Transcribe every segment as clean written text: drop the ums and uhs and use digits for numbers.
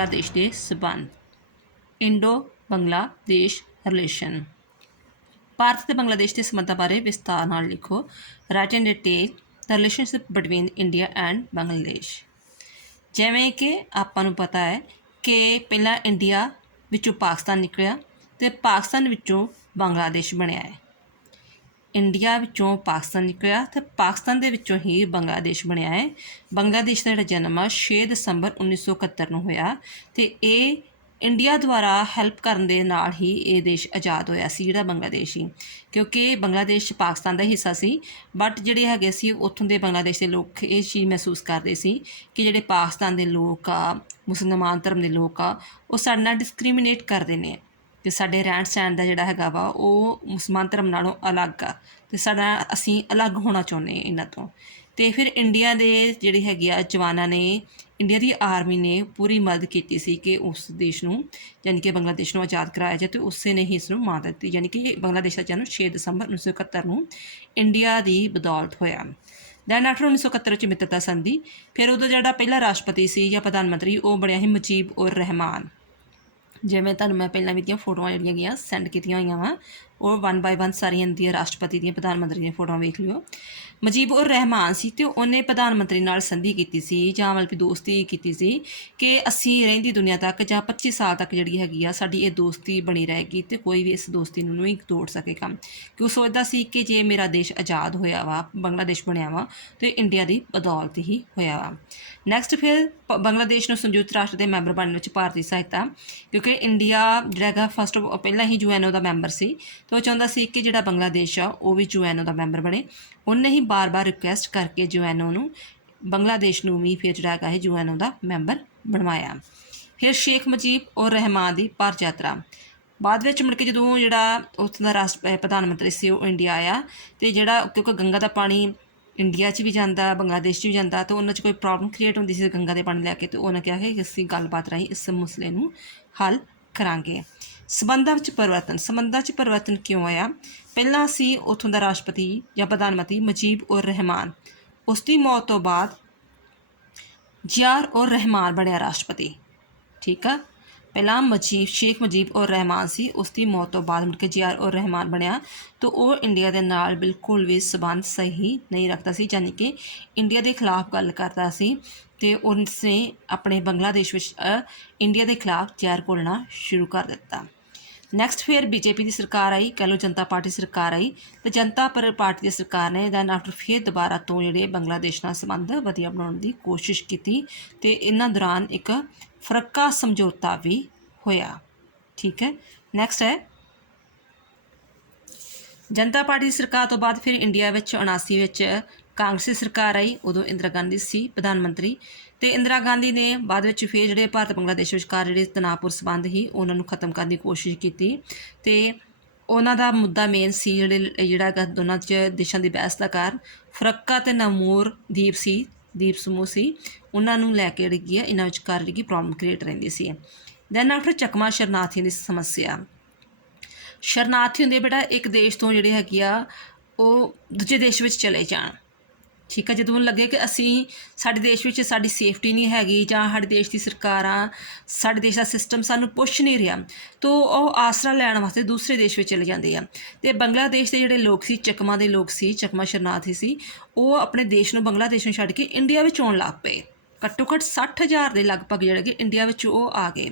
ਬੰਗਲਾਦੇਸ਼ ਦੇ ਸਬੰਧ। Indo Bangladesh relation. Bharat ਅਤੇ ਬੰਗਲਾਦੇਸ਼ ਦੇ ਸੰਬੰਧਾਂ ਬਾਰੇ ਵਿਸਤਾਰ ਨਾਲ ਲਿਖੋ। Right in detail the relationship between India and Bangladesh. ਜਿਵੇਂ ਕਿ ਆਪਾਂ ਨੂੰ ਪਤਾ ਹੈ ਕਿ ਪਹਿਲਾਂ ਇੰਡੀਆ ਵਿੱਚੋਂ ਪਾਕਿਸਤਾਨ ਨਿਕਲਿਆ ਅਤੇ ਪਾਕਿਸਤਾਨ ਵਿੱਚੋਂ ਬੰਗਲਾਦੇਸ਼ ਬਣਿਆ ਹੈ। ਇੰਡੀਆ ਵਿੱਚੋਂ ਪਾਕਿਸਤਾਨ ਨਿਕਲਿਆ ਅਤੇ ਪਾਕਿਸਤਾਨ ਦੇ ਵਿੱਚੋਂ ਹੀ ਬੰਗਲਾਦੇਸ਼ ਬਣਿਆ ਹੈ। ਬੰਗਲਾਦੇਸ਼ ਦਾ ਜਿਹੜਾ ਜਨਮ ਆ 6 ਦਸੰਬਰ 1971 ਨੂੰ ਹੋਇਆ ਅਤੇ ਇਹ ਇੰਡੀਆ ਦੁਆਰਾ ਹੈਲਪ ਕਰਨ ਦੇ ਨਾਲ ਹੀ ਇਹ ਦੇਸ਼ ਆਜ਼ਾਦ ਹੋਇਆ ਸੀ, ਜਿਹੜਾ ਬੰਗਲਾਦੇਸ਼ ਸੀ, ਕਿਉਂਕਿ ਬੰਗਲਾਦੇਸ਼ ਪਾਕਿਸਤਾਨ ਦਾ ਹਿੱਸਾ ਸੀ। ਬਟ ਜਿਹੜੇ ਹੈਗੇ ਸੀ ਉੱਥੋਂ ਦੇ ਬੰਗਲਾਦੇਸ਼ ਦੇ ਲੋਕ ਇਹ ਚੀਜ਼ ਮਹਿਸੂਸ ਕਰਦੇ ਸੀ ਕਿ ਜਿਹੜੇ ਪਾਕਿਸਤਾਨ ਦੇ ਲੋਕ ਆ, ਮੁਸਲਮਾਨ ਧਰਮ ਦੇ ਲੋਕ ਆ, ਉਹ ਸਾਡੇ ਨਾਲ ਡਿਸਕ੍ਰਿਮੀਨੇਟ ਕਰਦੇ ਨੇ ਅਤੇ ਸਾਡੇ ਰਹਿਣ ਸਹਿਣ ਦਾ ਜਿਹੜਾ ਹੈਗਾ ਵਾ ਉਹ ਮੁਸਲਮਾਨ ਧਰਮ ਨਾਲੋਂ ਅਲੱਗ ਆ ਅਤੇ ਸਾਡਾ ਅਸੀਂ ਅਲੱਗ ਹੋਣਾ ਚਾਹੁੰਦੇ ਹਾਂ ਇਹਨਾਂ ਤੋਂ। ਅਤੇ ਫਿਰ ਇੰਡੀਆ ਦੇ ਜਿਹੜੇ ਹੈਗੇ ਆ ਜਵਾਨਾਂ ਨੇ, ਇੰਡੀਆ ਦੀ ਆਰਮੀ ਨੇ ਪੂਰੀ ਮਦਦ ਕੀਤੀ ਸੀ ਕਿ ਉਸ ਦੇਸ਼ ਨੂੰ ਯਾਨੀ ਕਿ ਬੰਗਲਾਦੇਸ਼ ਨੂੰ ਆਜ਼ਾਦ ਕਰਾਇਆ ਜਾਏ ਅਤੇ ਉਸੇ ਨੇ ਹੀ ਇਸ ਨੂੰ ਮਾਤ ਦਿੱਤੀ, ਯਾਨੀ ਕਿ ਬੰਗਲਾਦੇਸ਼ ਦਾ ਜਨਮ 6 ਦਸੰਬਰ 1971 ਨੂੰ ਇੰਡੀਆ ਦੀ ਬਦੌਲਤ ਹੋਇਆ। ਦੈਨ ਆਫਟਰ 1971 ਵਿੱਚ ਮਿੱਤਰਤਾ ਸੰਧੀ। ਫਿਰ ਉਦੋਂ ਜਿਹੜਾ ਪਹਿਲਾ ਰਾਸ਼ਟਰਪਤੀ ਸੀ ਜਾਂ ਪ੍ਰਧਾਨ ਮੰਤਰੀ ਉਹ ਬਣਿਆ ਸੀ ਮੁਜੀਬ ਉਰ ਰਹਿਮਾਨ। ਜਿਵੇਂ ਤੁਹਾਨੂੰ ਮੈਂ ਪਹਿਲਾਂ ਵੀ ਦੀਆਂ ਫੋਟੋਆਂ ਜਿਹੜੀਆਂ ਗਈਆਂ ਸੈਂਡ ਕੀਤੀਆਂ ਹੋਈਆਂ ਵਾ, ਉਹ 1 ਬਾਏ 1 ਸਾਰੀਆਂ ਦੀਆਂ ਰਾਸ਼ਟਰਪਤੀ ਦੀਆਂ ਪ੍ਰਧਾਨ ਮੰਤਰੀ ਦੀਆਂ ਫੋਟੋਆਂ ਵੇਖ ਲਿਓ। ਮੁਜੀਬ ਉਰ ਰਹਿਮਾਨ ਸੀ ਅਤੇ ਉਹਨੇ ਪ੍ਰਧਾਨ ਮੰਤਰੀ ਨਾਲ ਸੰਧੀ ਕੀਤੀ ਸੀ ਜਾਂ ਮਤਲਬ ਕਿ ਦੋਸਤੀ ਕੀਤੀ ਸੀ ਕਿ ਅਸੀਂ ਰਹਿੰਦੀ ਦੁਨੀਆ ਤੱਕ ਜਾਂ 25 ਸਾਲ ਤੱਕ ਜਿਹੜੀ ਹੈਗੀ ਆ ਸਾਡੀ ਇਹ ਦੋਸਤੀ ਬਣੀ ਰਹੇਗੀ ਅਤੇ ਕੋਈ ਵੀ ਇਸ ਦੋਸਤੀ ਨੂੰ ਨਹੀਂ ਤੋੜ ਸਕੇਗਾ। ਕਿ ਉਹ ਸੋਚਦਾ ਸੀ ਕਿ ਜੇ ਮੇਰਾ ਦੇਸ਼ ਆਜ਼ਾਦ ਹੋਇਆ ਵਾ, ਬੰਗਲਾਦੇਸ਼ ਬਣਿਆ ਵਾ, ਅਤੇ ਇੰਡੀਆ ਦੀ ਬਦੌਲਤ ਹੀ ਹੋਇਆ ਵਾ। ਨੈਕਸਟ ਫਿਰ ਬੰਗਲਾਦੇਸ਼ ਨੂੰ ਸੰਯੁਕਤ ਰਾਸ਼ਟਰ ਦੇ ਮੈਂਬਰ ਬਣਨ ਵਿੱਚ ਭਾਰਤੀ ਸਹਾਇਤਾ, ਕਿਉਂਕਿ ਇੰਡੀਆ ਜਿਹੜਾ ਹੈਗਾ ਪਹਿਲਾਂ ਹੀ UNO ਦਾ ਮੈਂਬਰ ਸੀ ਅਤੇ ਉਹ ਚਾਹੁੰਦਾ ਸੀ ਕਿ ਜਿਹੜਾ ਬੰਗਲਾਦੇਸ਼ ਆ ਉਹ ਵੀ UNO ਦਾ ਮੈਂਬਰ ਬਣੇ। ਉਹਨੇ ਹੀ ਬਾਰ-ਬਾਰ ਰਿਕੁਐਸਟ ਕਰਕੇ UNO ਨੂੰ ਬੰਗਲਾਦੇਸ਼ ਨੂੰ ਵੀ ਫਿਰ ਜਿਹੜਾ ਹੈਗਾ ਹੈ UNO ਦਾ ਮੈਂਬਰ ਬਣਵਾਇਆ। ਫਿਰ ਸ਼ੇਖ ਮੁਜੀਬ ਉਰ ਰਹਿਮਾਨ ਦੀ ਭਾਰਤ ਯਾਤਰਾ। ਬਾਅਦ ਵਿੱਚ ਮੁੜ ਕੇ ਜਦੋਂ ਜਿਹੜਾ ਉੱਥੋਂ ਦਾ ਪ੍ਰਧਾਨ ਮੰਤਰੀ ਸੀ ਉਹ ਇੰਡੀਆ ਆਇਆ ਅਤੇ ਜਿਹੜਾ ਕਿਉਂਕਿ ਗੰਗਾ ਦਾ ਪਾਣੀ ਇੰਡੀਆ 'ਚ ਵੀ ਜਾਂਦਾ, ਬੰਗਲਾਦੇਸ਼ 'ਚ ਵੀ ਜਾਂਦਾ, ਅਤੇ ਉਹਨਾਂ 'ਚ ਕੋਈ ਪ੍ਰੋਬਲਮ ਕ੍ਰੀਏਟ ਹੁੰਦੀ ਸੀ ਗੰਗਾ ਦੇ ਪਾਣੀ ਲੈ ਕੇ, ਅਤੇ ਉਹਨੇ ਕਿਹਾ ਕਿ ਅਸੀਂ ਗੱਲਬਾਤ ਰਾਹੀਂ ਇਸ ਮਸਲੇ ਨੂੰ ਹੱਲ ਕਰਾਂਗੇ। ਸੰਬੰਧਾਂ ਵਿੱਚ ਪਰਿਵਰਤਨ। ਸੰਬੰਧਾਂ 'ਚ ਪਰਿਵਰਤਨ ਕਿਉਂ ਆਇਆ? ਪਹਿਲਾਂ ਸੀ ਉੱਥੋਂ ਦਾ ਰਾਸ਼ਟਰਪਤੀ ਜਾਂ ਪ੍ਰਧਾਨ ਮੰਤਰੀ ਮੁਜੀਬ ਉਰ ਰਹਿਮਾਨ, ਉਸ ਦੀ ਮੌਤ ਤੋਂ ਬਾਅਦ ਜ਼ਿਆਰ ਉਰ ਰਹਿਮਾਨ ਬਣਿਆ ਰਾਸ਼ਟਰਪਤੀ। ਠੀਕ ਆ, ਪਹਿਲਾਂ ਸ਼ੇਖ ਮੁਜੀਬ ਉਰ ਰਹਿਮਾਨ ਸੀ, ਉਸ ਦੀ ਮੌਤ ਤੋਂ ਬਾਅਦ ਮੁੜ ਕੇ ਜ਼ਿਆਰ ਉਰ ਰਹਿਮਾਨ ਬਣਿਆ ਤਾਂ ਉਹ ਇੰਡੀਆ ਦੇ ਨਾਲ ਬਿਲਕੁਲ ਵੀ ਸੰਬੰਧ ਸਹੀ ਨਹੀਂ ਰੱਖਦਾ ਸੀ, ਯਾਨੀ ਕਿ ਇੰਡੀਆ ਦੇ ਖਿਲਾਫ ਗੱਲ ਕਰਦਾ ਸੀ ਅਤੇ ਉਸਨੇ ਆਪਣੇ ਬੰਗਲਾਦੇਸ਼ ਵਿੱਚ ਇੰਡੀਆ ਦੇ ਖਿਲਾਫ ਜ਼ਹਿਰ ਘੋਲਣਾ ਸ਼ੁਰੂ ਕਰ ਦਿੱਤਾ। ਨੈਕਸਟ ਫਿਰ BJP ਦੀ ਸਰਕਾਰ ਆਈ, ਕਹਿ ਲਓ ਜਨਤਾ ਪਾਰਟੀ ਸਰਕਾਰ ਆਈ, ਅਤੇ ਜਨਤਾ ਪਾਰਟੀ ਦੀ ਸਰਕਾਰ ਨੇ ਦੈਨ ਆਫਟਰ ਫਿਰ ਦੁਬਾਰਾ ਤੋਂ ਜਿਹੜੇ ਬੰਗਲਾਦੇਸ਼ ਨਾਲ ਸੰਬੰਧ ਵਧੀਆ ਬਣਾਉਣ ਦੀ ਕੋਸ਼ਿਸ਼ ਕੀਤੀ ਅਤੇ ਇਹਨਾਂ ਦੌਰਾਨ ਇੱਕ ਫਰੱਕਾ ਸਮਝੌਤਾ ਵੀ ਹੋਇਆ। ਠੀਕ ਹੈ, ਨੈਕਸਟ ਹੈ ਜਨਤਾ ਪਾਰਟੀ ਦੀ ਸਰਕਾਰ ਤੋਂ ਬਾਅਦ ਫਿਰ ਇੰਡੀਆ ਵਿੱਚ 79 ਵਿੱਚ ਕਾਂਗਰਸੀ ਸਰਕਾਰ ਆਈ। ਉਦੋਂ ਇੰਦਰਾ ਗਾਂਧੀ ਸੀ ਪ੍ਰਧਾਨ ਮੰਤਰੀ, ਅਤੇ ਇੰਦਰਾ ਗਾਂਧੀ ਨੇ ਬਾਅਦ ਵਿੱਚ ਫਿਰ ਜਿਹੜੇ ਭਾਰਤ ਬੰਗਲਾਦੇਸ਼ ਵਿਚਕਾਰ ਜਿਹੜੇ ਤਣਾਅਪੂਰਨ ਸੰਬੰਧ ਸੀ ਉਹਨਾਂ ਨੂੰ ਖਤਮ ਕਰਨ ਦੀ ਕੋਸ਼ਿਸ਼ ਕੀਤੀ ਅਤੇ ਉਹਨਾਂ ਦਾ ਮੁੱਦਾ ਮੇਨ ਸੀ ਜਿਹੜਾ ਹੈਗਾ ਦੋਨਾਂ 'ਚ ਦੇਸ਼ਾਂ ਦੀ ਬਹਿਸ ਦਾ ਕਾਰਨ ਫਰੱਕਾ ਅਤੇ ਨਮੂਰ ਦੀਪ ਸਮੂਹ ਸੀ, ਉਹਨਾਂ ਨੂੰ ਲੈ ਕੇ ਜਿਹੜੀ ਹੈ ਇਹਨਾਂ ਵਿਚਕਾਰ ਜਿਹੜੀ ਪ੍ਰੋਬਲਮ ਕ੍ਰੀਏਟ ਰਹਿੰਦੀ ਸੀ। ਦੈਨ ਆਫਟਰ ਚੱਕਮਾ ਸ਼ਰਨਾਰਥੀਆਂ ਦੀ ਸਮੱਸਿਆ। ਸ਼ਰਨਾਰਥੀ ਹੁੰਦੇ ਬੇਟਾ ਇੱਕ ਦੇਸ਼ ਤੋਂ ਜਿਹੜੇ ਹੈਗੇ ਆ ਉਹ ਦੂਜੇ ਦੇਸ਼ ਵਿੱਚ ਚਲੇ ਜਾਣ। ਠੀਕ ਹੈ, ਜਦੋਂ ਉਹਨੂੰ ਲੱਗੇ ਕਿ ਸਾਡੇ ਦੇਸ਼ ਵਿੱਚ ਸਾਡੀ ਸੇਫਟੀ ਨਹੀਂ ਹੈਗੀ ਜਾਂ ਸਾਡੇ ਦੇਸ਼ ਦੀ ਸਰਕਾਰਾਂ, ਸਾਡੇ ਦੇਸ਼ ਦਾ ਸਿਸਟਮ ਸਾਨੂੰ ਪੁੱਛ ਨਹੀਂ ਰਿਹਾ, ਤਾਂ ਉਹ ਆਸਰਾ ਲੈਣ ਵਾਸਤੇ ਦੂਸਰੇ ਦੇਸ਼ ਵਿੱਚ ਚਲੇ ਜਾਂਦੇ ਆ। ਅਤੇ ਬੰਗਲਾਦੇਸ਼ ਦੇ ਜਿਹੜੇ ਲੋਕ ਸੀ, ਚੱਕਮਾ ਦੇ ਲੋਕ ਸੀ, ਚੱਕਮਾ ਸ਼ਰਨਾਰਥੀ ਸੀ, ਉਹ ਆਪਣੇ ਦੇਸ਼ ਨੂੰ ਬੰਗਲਾਦੇਸ਼ ਨੂੰ ਛੱਡ ਕੇ ਇੰਡੀਆ ਵਿੱਚ ਆਉਣ ਲੱਗ ਪਏ। ਘੱਟੋ ਘੱਟ 60,000 ਦੇ ਲਗਭਗ ਜਿਹੜੇ ਕਿ ਇੰਡੀਆ ਵਿੱਚ ਉਹ ਆ ਗਏ।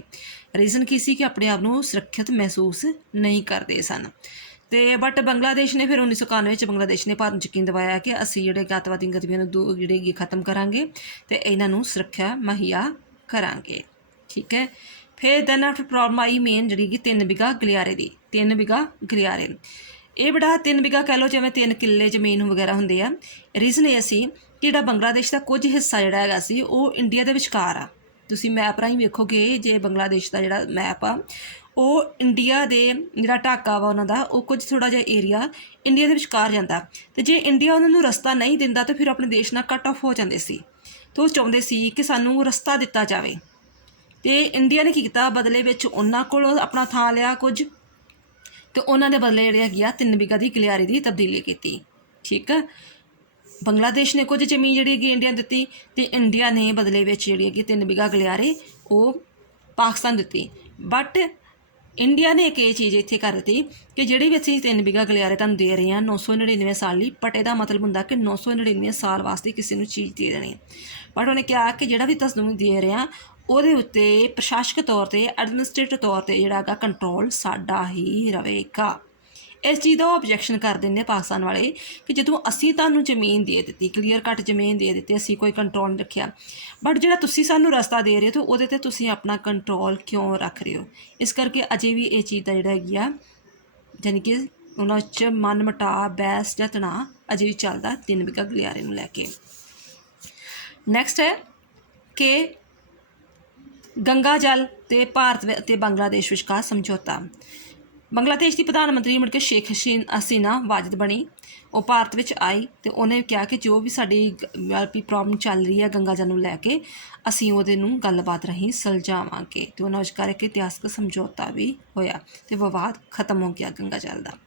ਰੀਜ਼ਨ ਕੀ ਸੀ ਕਿ ਆਪਣੇ ਆਪ ਨੂੰ ਸੁਰੱਖਿਅਤ ਮਹਿਸੂਸ ਨਹੀਂ ਕਰਦੇ ਸਨ। ਅਤੇ ਬਟ ਬੰਗਲਾਦੇਸ਼ ਨੇ ਫਿਰ 1991 ਵਿੱਚ ਬੰਗਲਾਦੇਸ਼ ਨੇ ਭਾਰਤ ਨੂੰ ਯਕੀਨ ਦਿਵਾਇਆ ਕਿ ਅਸੀਂ ਜਿਹੜੇ ਅੱਤਵਾਦੀ ਗਤੀਵਿਧੀਆਂ ਨੂੰ ਜਿਹੜੇ ਖਤਮ ਕਰਾਂਗੇ ਅਤੇ ਇਹਨਾਂ ਨੂੰ ਸੁਰੱਖਿਆ ਮੁਹੱਈਆ ਕਰਾਂਗੇ। ਠੀਕ ਹੈ, ਫਿਰ ਦੈਨ ਆਫਟਰ ਪ੍ਰੋਬਲਮ ਆਈ ਮੇਨ ਜਿਹੜੀ ਕਿ 3 ਬਿਘਾ ਗਲਿਆਰੇ ਦੀ। 3 ਬਿਘਾ ਗਲਿਆਰੇ ਇਹ ਬੜਾ 3 ਬਿਘਾ ਕਹਿ ਲਓ ਜਿਵੇਂ 3 ਕਿੱਲੇ ਜ਼ਮੀਨ ਵਗੈਰਾ ਹੁੰਦੇ ਆ। ਰੀਜ਼ਨ ਇਹ ਸੀ ਕਿ ਜਿਹੜਾ ਬੰਗਲਾਦੇਸ਼ ਦਾ ਕੁਝ ਹਿੱਸਾ ਜਿਹੜਾ ਹੈਗਾ ਸੀ ਉਹ ਇੰਡੀਆ ਦੇ ਵਿਚਕਾਰ ਆ। ਤੁਸੀਂ ਮੈਪ ਰਾਹੀਂ ਵੇਖੋਗੇ ਜੇ ਬੰਗਲਾਦੇਸ਼ ਦਾ ਜਿਹੜਾ ਮੈਪ ਆ ਉਹ ਇੰਡੀਆ ਦੇ ਜਿਹੜਾ ਢਾਕਾ ਵਾ ਉਹਨਾਂ ਦਾ ਉਹ ਕੁਝ ਥੋੜ੍ਹਾ ਜਿਹਾ ਏਰੀਆ ਇੰਡੀਆ ਦੇ ਵਿਚਕਾਰ ਜਾਂਦਾ, ਅਤੇ ਜੇ ਇੰਡੀਆ ਉਹਨਾਂ ਨੂੰ ਰਸਤਾ ਨਹੀਂ ਦਿੰਦਾ ਤਾਂ ਫਿਰ ਆਪਣੇ ਦੇਸ਼ ਨਾਲ ਕੱਟ ਆਫ ਹੋ ਜਾਂਦੇ ਸੀ। ਤਾਂ ਉਹ ਚਾਹੁੰਦੇ ਸੀ ਕਿ ਸਾਨੂੰ ਰਸਤਾ ਦਿੱਤਾ ਜਾਵੇ, ਅਤੇ ਇੰਡੀਆ ਨੇ ਕੀ ਕੀਤਾ ਬਦਲੇ ਵਿੱਚ ਉਹਨਾਂ ਕੋਲ ਆਪਣਾ ਥਾਂ ਲਿਆ ਕੁਝ, ਅਤੇ ਉਹਨਾਂ ਦੇ ਬਦਲੇ ਜਿਹੜੇ ਹੈਗੀ ਆ 3 ਬਿਘਾ ਦੀ ਗਲਿਆਰੇ ਦੀ ਤਬਦੀਲੀ ਕੀਤੀ। ਠੀਕ ਹੈ, ਬੰਗਲਾਦੇਸ਼ ਨੇ ਕੁਝ ਜ਼ਮੀਨ ਜਿਹੜੀ ਹੈਗੀ ਇੰਡੀਆ ਨੂੰ ਦਿੱਤੀ, ਅਤੇ ਇੰਡੀਆ ਨੇ ਬਦਲੇ ਵਿੱਚ ਜਿਹੜੀ ਹੈਗੀ 3 ਬਿਘਾ ਗਲਿਆਰੇ ਉਹ पाकिस्तान दित्ती। बट इंडिया ने एक ये चीज़ इत्थे कर दी कि जिहड़ी भी असीं 3 बीघा गलियारे तुहानूं दे रहे हैं 999 साल लई, बट इहदा मतलब हुंदा कि 999 साल वास्ते किसी नूं चीज़ दे देनी। बट उन्हें क्या कि जिहड़ा भी तुहानूं दे रहे हैं ਉਹਦੇ ਉੱਤੇ ਪ੍ਰਸ਼ਾਸਕ ਤੌਰ 'ਤੇ ਐਡਮਿਨਿਸਟ੍ਰੇਟਿਵ ਤੌਰ 'ਤੇ ਜਿਹੜਾ ਹੈਗਾ ਕੰਟਰੋਲ ਸਾਡਾ ਹੀ ਰਹੇਗਾ। ਇਸ ਚੀਜ਼ ਦਾ ਉਹ ਓਬਜੈਕਸ਼ਨ ਕਰ ਦਿੰਦੇ ਪਾਕਿਸਤਾਨ ਵਾਲੇ ਕਿ ਜਦੋਂ ਅਸੀਂ ਤੁਹਾਨੂੰ ਜ਼ਮੀਨ ਦੇ ਦਿੱਤੀ, ਕਲੀਅਰ ਕੱਟ ਜ਼ਮੀਨ ਦੇ ਦਿੱਤੀ, ਅਸੀਂ ਕੋਈ ਕੰਟਰੋਲ ਨਹੀਂ ਰੱਖਿਆ, ਬਟ ਜਿਹੜਾ ਤੁਸੀਂ ਸਾਨੂੰ ਰਸਤਾ ਦੇ ਰਹੇ ਹੋ ਤਾਂ ਉਹਦੇ 'ਤੇ ਤੁਸੀਂ ਆਪਣਾ ਕੰਟਰੋਲ ਕਿਉਂ ਰੱਖ ਰਹੇ ਹੋ। ਇਸ ਕਰਕੇ ਅਜੇ ਵੀ ਇਹ ਚੀਜ਼ ਦਾ ਜਿਹੜਾ ਹੈਗੀ ਆ ਯਾਨੀ ਕਿ ਉਹਨਾਂ 'ਚ ਮਨ ਮੁਟਾਵ, ਬਹਿਸ ਜਾਂ ਤਣਾਅ ਅਜੇ ਵੀ ਚੱਲਦਾ 3 बीघा ਗਲਿਆਰੇ ਨੂੰ ਲੈ ਕੇ। ਨੈਕਸਟ ਹੈ ਕਿ ਗੰਗਾ ਜਲ ਅਤੇ ਭਾਰਤ ਅਤੇ ਬੰਗਲਾਦੇਸ਼ ਵਿਚਕਾਰ ਸਮਝੌਤਾ। ਬੰਗਲਾਦੇਸ਼ ਦੀ ਪ੍ਰਧਾਨ ਮੰਤਰੀ ਮੁੜ ਕੇ ਸ਼ੇਖ ਹਸੀਨਾ ਵਾਜਦ ਬਣੀ। ਉਹ ਭਾਰਤ ਵਿੱਚ ਆਈ ਅਤੇ ਉਹਨੇ ਕਿਹਾ ਕਿ ਜੋ ਵੀ ਸਾਡੀ ਪ੍ਰੋਬਲਮ ਚੱਲ ਰਹੀ ਹੈ ਗੰਗਾ ਜਲ ਨੂੰ ਲੈ ਕੇ, ਅਸੀਂ ਉਹਦੇ ਨੂੰ ਗੱਲਬਾਤ ਰਾਹੀਂ ਸੁਲਝਾਵਾਂਗੇ। ਅਤੇ ਉਹਨਾਂ ਵਿਚਕਾਰ ਇੱਕ ਇਤਿਹਾਸਕ ਸਮਝੌਤਾ ਵੀ ਹੋਇਆ ਅਤੇ ਵਿਵਾਦ ਖਤਮ ਹੋ ਗਿਆ ਗੰਗਾ ਜਲ ਦਾ।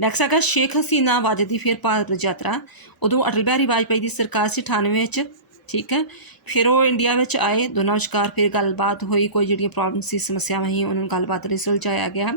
ਨੈਕਸਟ ਹੈਗਾ ਸ਼ੇਖ ਹਸੀਨਾ ਵਾਜਦ ਦੀ ਫਿਰ ਭਾਰਤ ਯਾਤਰਾ। ਉਦੋਂ ਅਟਲ ਬਿਹਾਰੀ ਵਾਜਪਾਈ ਦੀ ਸਰਕਾਰ ਸੀ 98 ਵਿੱਚ, ਠੀਕ ਹੈ। ਫਿਰ ਉਹ ਇੰਡੀਆ ਵਿੱਚ ਆਏ, ਦੋਨਾਂ ਵਿਚਕਾਰ ਫਿਰ ਗੱਲਬਾਤ ਹੋਈ, ਕੋਈ ਜਿਹੜੀਆਂ ਪ੍ਰੋਬਲਮ ਸੀ, ਸਮੱਸਿਆਵਾਂ ਸੀ, ਉਹਨਾਂ ਨੂੰ ਗੱਲਬਾਤ ਰਾਹੀਂ ਸੁਲਝਾਇਆ ਗਿਆ।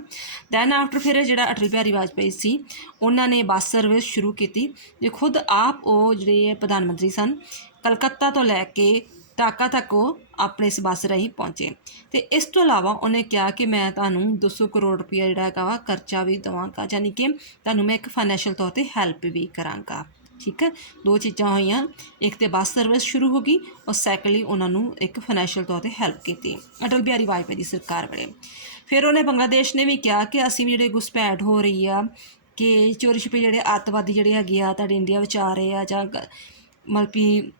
ਦੈਨ ਆਫਟਰ ਫਿਰ ਜਿਹੜਾ ਅਟਲ ਬਿਹਾਰੀ ਵਾਜਪਾਈ ਸੀ ਉਹਨਾਂ ਨੇ ਬੱਸ ਸਰਵਿਸ ਸ਼ੁਰੂ ਕੀਤੀ ਜੇ ਖੁਦ ਆਪ ਉਹ ਜਿਹੜੇ ਪ੍ਰਧਾਨ ਮੰਤਰੀ ਸਨ, ਕਲਕੱਤਾ ਤੋਂ ਲੈ ਕੇ ਢਾਕਾ ਤੱਕ ਉਹ ਆਪਣੇ ਇਸ ਬੱਸ ਰਾਹੀਂ ਪਹੁੰਚੇ। ਅਤੇ ਇਸ ਤੋਂ ਇਲਾਵਾ ਉਹਨੇ ਕਿਹਾ ਕਿ ਮੈਂ ਤੁਹਾਨੂੰ 200 ਕਰੋੜ ਰੁਪਇਆ ਜਿਹੜਾ ਹੈਗਾ ਵਾ ਖਰਚਾ ਵੀ ਦੇਵਾਂਗਾ, ਯਾਨੀ ਕਿ ਤੁਹਾਨੂੰ ਮੈਂ ਇੱਕ ਫਾਈਨੈਂਸ਼ੀਅਲ ਤੌਰ 'ਤੇ ਹੈਲਪ ਵੀ ਕਰਾਂਗਾ। ਠੀਕ ਹੈ, ਦੋ ਚੀਜ਼ਾਂ ਹੋਈਆਂ, ਇੱਕ ਤਾਂ ਬੱਸ ਸਰਵਿਸ ਸ਼ੁਰੂ ਹੋ ਗਈ ਔਰ ਸੈਕੰਡਲੀ ਉਹਨਾਂ ਨੂੰ ਇੱਕ ਫਾਈਨੈਂਸ਼ੀਅਲ ਤੌਰ 'ਤੇ ਹੈਲਪ ਕੀਤੀ ਅਟਲ ਬਿਹਾਰੀ ਵਾਜਪਾਈ ਦੀ ਸਰਕਾਰ ਵੇਲੇ। ਫਿਰ ਉਹਨੇ ਬੰਗਲਾਦੇਸ਼ ਨੇ ਵੀ ਕਿਹਾ ਕਿ ਅਸੀਂ ਵੀ ਜਿਹੜੇ ਘੁਸਪੈਠ ਹੋ ਰਹੀ ਆ ਕਿ ਚੋਰੀ ਛਿਪੇ ਜਿਹੜੇ ਅੱਤਵਾਦੀ ਜਿਹੜੇ ਹੈਗੇ ਆ ਤੁਹਾਡੇ ਇੰਡੀਆ ਵਿੱਚ ਆ ਰਹੇ ਆ ਜਾਂ ਮਤਲਬ ਕਿ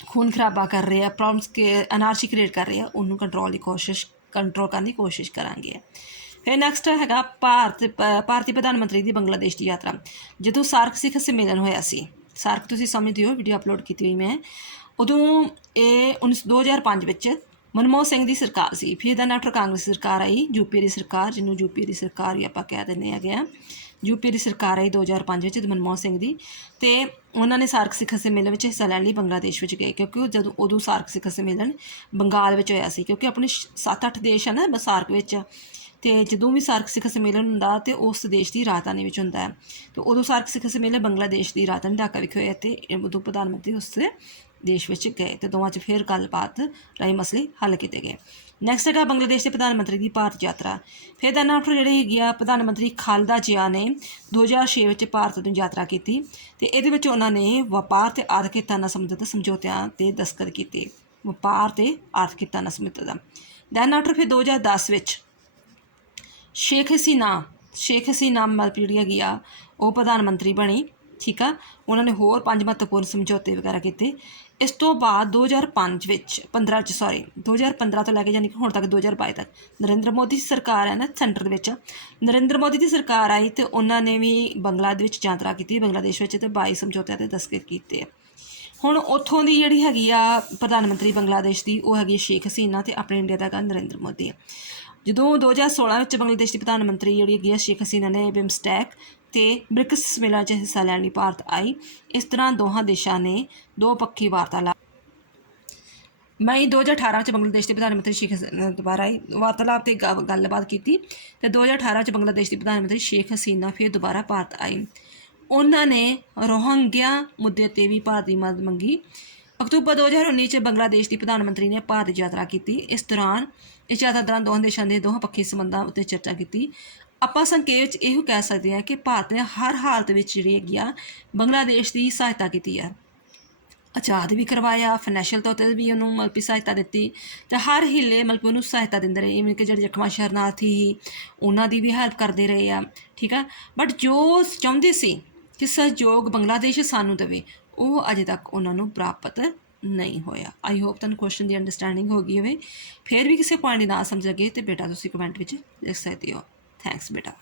ਖੂਨ ਖਰਾਬਾ ਕਰ ਰਹੇ ਆ, ਪ੍ਰੋਬਲਮਸ ਅਨਾਰਸ਼ੀ ਕ੍ਰੀਏਟ ਕਰ ਰਹੇ ਆ, ਉਹਨੂੰ ਕੰਟਰੋਲ ਕਰਨ ਦੀ ਕੋਸ਼ਿਸ਼ ਕਰਾਂਗੇ। ਫਿਰ ਨੈਕਸਟ ਹੈਗਾ ਭਾਰਤੀ ਪ੍ਰਧਾਨ ਮੰਤਰੀ ਦੀ ਬੰਗਲਾਦੇਸ਼ ਦੀ ਯਾਤਰਾ। ਜਦੋਂ ਸਾਰਕ ਸਿੱਖ ਸੰਮੇਲਨ ਹੋਇਆ ਸੀ, ਸਾਰਕ ਤੁਸੀਂ ਸਮਝਦੇ ਹੋ, ਵੀਡੀਓ ਅਪਲੋਡ ਕੀਤੀ ਹੋਈ ਮੈਂ, ਉਦੋਂ ਇਹ 2005 ਵਿੱਚ ਮਨਮੋਹਨ ਸਿੰਘ ਦੀ ਸਰਕਾਰ ਸੀ। ਫਿਰ ਇਹਦਾ ਆਫਟਰ ਕਾਂਗਰਸ ਸਰਕਾਰ ਆਈ, ਯੂਪੀ ਦੀ ਸਰਕਾਰ, ਜਿਹਨੂੰ ਯੂਪੀ ਦੀ ਸਰਕਾਰ ਵੀ ਆਪਾਂ ਕਹਿ ਦਿੰਦੇ ਹੈਗੇ ਆ। ਯੂਪੀ ਦੀ ਸਰਕਾਰ ਆਈ 2005 ਵਿੱਚ ਮਨਮੋਹਨ ਸਿੰਘ ਦੀ, ਅਤੇ ਉਹਨਾਂ ਨੇ ਸਾਰਕ ਸਿੱਖ ਸੰਮੇਲਨ ਵਿੱਚ ਹਿੱਸਾ ਲੈਣ ਲਈ ਬੰਗਲਾਦੇਸ਼ ਵਿੱਚ ਗਏ, ਕਿਉਂਕਿ ਉਦੋਂ ਸਾਰਕ ਸਿੱਖ ਸੰਮੇਲਨ ਬੰਗਾਲ ਵਿੱਚ ਹੋਇਆ ਸੀ, ਕਿਉਂਕਿ ਆਪਣੇ 7-8 ਦੇਸ਼ ਹਨ ਨਾ ਸਾਰਕ ਵਿੱਚ, ਅਤੇ ਜਦੋਂ ਵੀ ਸਾਰਕ ਸਿੱਖ ਸੰਮੇਲਨ ਹੁੰਦਾ ਤਾਂ ਉਸ ਦੇਸ਼ ਦੀ ਰਾਜਧਾਨੀ ਵਿੱਚ ਹੁੰਦਾ ਹੈ। ਅਤੇ ਉਦੋਂ ਸਾਰਕ ਸਿੱਖ ਸੰਮੇਲਨ ਬੰਗਲਾਦੇਸ਼ ਦੀ ਰਾਜਧਾਨੀ ਢਾਕਾ ਵਿਖੇ ਹੋਇਆ ਅਤੇ ਉਦੋਂ ਪ੍ਰਧਾਨ ਮੰਤਰੀ ਉਸ ਦੇਸ਼ ਵਿੱਚ ਗਏ ਅਤੇ ਦੋਵਾਂ 'ਚ ਫਿਰ ਗੱਲਬਾਤ ਰਾਹੀਂ ਮਸਲੇ ਹੱਲ ਕੀਤੇ ਗਏ। ਨੈਕਸਟ ਹੈਗਾ ਬੰਗਲਾਦੇਸ਼ ਦੇ ਪ੍ਰਧਾਨ ਮੰਤਰੀ ਦੀ ਭਾਰਤ ਯਾਤਰਾ। ਫਿਰ ਦੈਨ ਆਫਟਰ ਜਿਹੜੇ ਹੈਗੀ ਆ ਪ੍ਰਧਾਨ ਮੰਤਰੀ ਖਾਲਦਾ ਜਿਆ ਨੇ 2006 ਵਿੱਚ ਭਾਰਤ ਨੂੰ ਯਾਤਰਾ ਕੀਤੀ ਅਤੇ ਇਹਦੇ ਵਿੱਚ ਉਹਨਾਂ ਨੇ ਵਪਾਰ ਅਤੇ ਆਰਥਿਕ ਹਿੱਤਾਂ ਨਾਲ ਸੰਬੰਧਿਤ ਸਮਝੌਤਿਆਂ 'ਤੇ ਦਸਤਖਤ ਕੀਤੇ, ਵਪਾਰ ਅਤੇ ਆਰਥਿਕ ਹਿੱਤਾਂ ਨਾਲ ਸੰਬੰਧਿਤ ਦਾ। ਦੈਨ ਆਫਟਰ ਫਿਰ 2010 ਵਿੱਚ ਸ਼ੇਖ ਹਸੀਨਾ ਮਤਲਬ ਜਿਹੜੀ ਹੈਗੀ ਆ ਉਹ ਪ੍ਰਧਾਨ ਮੰਤਰੀ ਬਣੀ, ਠੀਕ ਆ। ਉਹਨਾਂ ਨੇ ਹੋਰ 5 ਮਹੱਤਵਪੂਰਨ ਸਮਝੌਤੇ ਵਗੈਰਾ ਕੀਤੇ। ਇਸ ਤੋਂ ਬਾਅਦ 2015 ਤੋਂ ਲੈ ਕੇ ਯਾਨੀ ਕਿ ਹੁਣ ਤੱਕ 2022 ਤੱਕ ਨਰਿੰਦਰ ਮੋਦੀ ਦੀ ਸਰਕਾਰ ਹੈ ਨਾ ਸੈਂਟਰ ਵਿੱਚ, ਨਰਿੰਦਰ ਮੋਦੀ ਦੀ ਸਰਕਾਰ ਆਈ ਅਤੇ ਉਹਨਾਂ ਨੇ ਵੀ ਬੰਗਲਾਦੇਸ਼ ਵਿੱਚ ਯਾਤਰਾ ਕੀਤੀ, ਬੰਗਲਾਦੇਸ਼ ਵਿੱਚ, ਅਤੇ 22 ਸਮਝੌਤਿਆਂ 'ਤੇ ਦਸਤਖਤ ਕੀਤੇ ਆ। ਹੁਣ ਉੱਥੋਂ ਦੀ ਜਿਹੜੀ ਹੈਗੀ ਆ ਪ੍ਰਧਾਨ ਮੰਤਰੀ ਬੰਗਲਾਦੇਸ਼ ਦੀ ਉਹ ਹੈਗੀ ਸ਼ੇਖ ਹਸੀਨਾ ਅਤੇ ਆਪਣੇ ਇੰਡੀਆ ਦਾ ਹੈਗਾ ਨਰਿੰਦਰ ਮੋਦੀ। ਜਦੋਂ 2016 ਵਿੱਚ ਬੰਗਲਾਦੇਸ਼ ਦੀ ਪ੍ਰਧਾਨ ਮੰਤਰੀ ਜਿਹੜੀ ਹੈਗੀ ਆ ਸ਼ੇਖ ਹਸੀਨਾ ਨੇ ਬਿਮਸਟੈਕ ਅਤੇ ਬ੍ਰਿਕਸ ਸੰਮੇਲਨ 'ਚ ਹਿੱਸਾ ਲੈਣ ਲਈ ਭਾਰਤ ਆਈ। ਇਸ ਤਰ੍ਹਾਂ ਦੋਹਾਂ ਦੇਸ਼ਾਂ ਨੇ ਦੋਪੱਖੀ ਵਾਰਤਾਲਾਪ ਮਈ 2018 'ਚ ਬੰਗਲਾਦੇਸ਼ ਦੇ ਪ੍ਰਧਾਨ ਮੰਤਰੀ ਸ਼ੇਖ ਹਸੀਨਾ ਦੁਬਾਰਾ ਆਈ, ਵਾਰਤਾਲਾਪ 'ਤੇ ਗੱਲਬਾਤ ਕੀਤੀ ਅਤੇ 2018 'ਚ ਬੰਗਲਾਦੇਸ਼ ਦੀ ਪ੍ਰਧਾਨ ਮੰਤਰੀ ਸ਼ੇਖ ਹਸੀਨਾ ਫਿਰ ਦੁਬਾਰਾ ਭਾਰਤ ਆਈ। ਉਹਨਾਂ ਨੇ ਰੋਹਿੰਗਿਆ ਮੁੱਦੇ 'ਤੇ ਵੀ ਭਾਰਤ ਦੀ ਮਦਦ ਮੰਗੀ। ਅਕਤੂਬਰ 2019 'ਚ ਬੰਗਲਾਦੇਸ਼ ਦੀ ਪ੍ਰਧਾਨ ਮੰਤਰੀ ਨੇ ਭਾਰਤ ਦੀ ਯਾਤਰਾ ਕੀਤੀ। ਇਸ ਯਾਤਰਾ ਦੌਰਾਨ ਦੋਹਾਂ ਦੇਸ਼ਾਂ ਦੇ ਪੱਖੀ ਸੰਬੰਧਾਂ ਉੱਤੇ ਚਰਚਾ ਕੀਤੀ। ਆਪਾਂ ਸੰਖੇਪ ਵਿੱਚ ਇਹੋ ਕਹਿ ਸਕਦੇ ਹਾਂ ਕਿ ਭਾਰਤ ਨੇ ਹਰ ਹਾਲਤ ਵਿੱਚ ਜਿਹੜੀ ਹੈਗੀ ਆ ਬੰਗਲਾਦੇਸ਼ ਦੀ ਸਹਾਇਤਾ ਕੀਤੀ ਹੈ, ਆਜ਼ਾਦ ਵੀ ਕਰਵਾਇਆ, ਫਾਈਨੈਂਸ਼ੀਅਲ ਤੌਰ 'ਤੇ ਵੀ ਉਹਨੂੰ ਮਤਲਬ ਸਹਾਇਤਾ ਦਿੱਤੀ ਅਤੇ ਹਰ ਹੀਲੇ ਮਤਲਬ ਉਹਨੂੰ ਸਹਾਇਤਾ ਦਿੰਦੇ ਰਹੇ। ਇਵੇਂ ਕਿ ਜਿਹੜੇ ਜ਼ਖਮਾ ਸ਼ਰਨਾਰਥੀ ਸੀ ਉਹਨਾਂ ਦੀ ਵੀ ਹੈਲਪ ਕਰਦੇ ਰਹੇ ਆ, ਠੀਕ ਆ। ਬਟ ਜੋ ਚਾਹੁੰਦੇ ਸੀ ਕਿ ਸਹਿਯੋਗ ਬੰਗਲਾਦੇਸ਼ ਸਾਨੂੰ ਦੇਵੇ, ਉਹ ਅਜੇ ਤੱਕ ਉਹਨਾਂ ਨੂੰ ਪ੍ਰਾਪਤ ਨਹੀਂ ਹੋਇਆ। ਆਈ ਹੋਪ ਤੁਹਾਨੂੰ ਕੁਐਸਚਨ ਦੀ ਅੰਡਰਸਟੈਂਡਿੰਗ ਹੋ ਗਈ ਹੋਵੇ। ਫਿਰ ਵੀ ਕਿਸੇ ਪੁਆਇੰਟ ਦੀ ਨਾ ਸਮਝ ਲੱਗੇ ਤਾਂ ਬੇਟਾ ਤੁਸੀਂ ਕਮੈਂਟ ਵਿੱਚ ਲਿਖ ਸਕਦੇ ਹੋ। ਥੈਂਕਸ ਬੇਟਾ।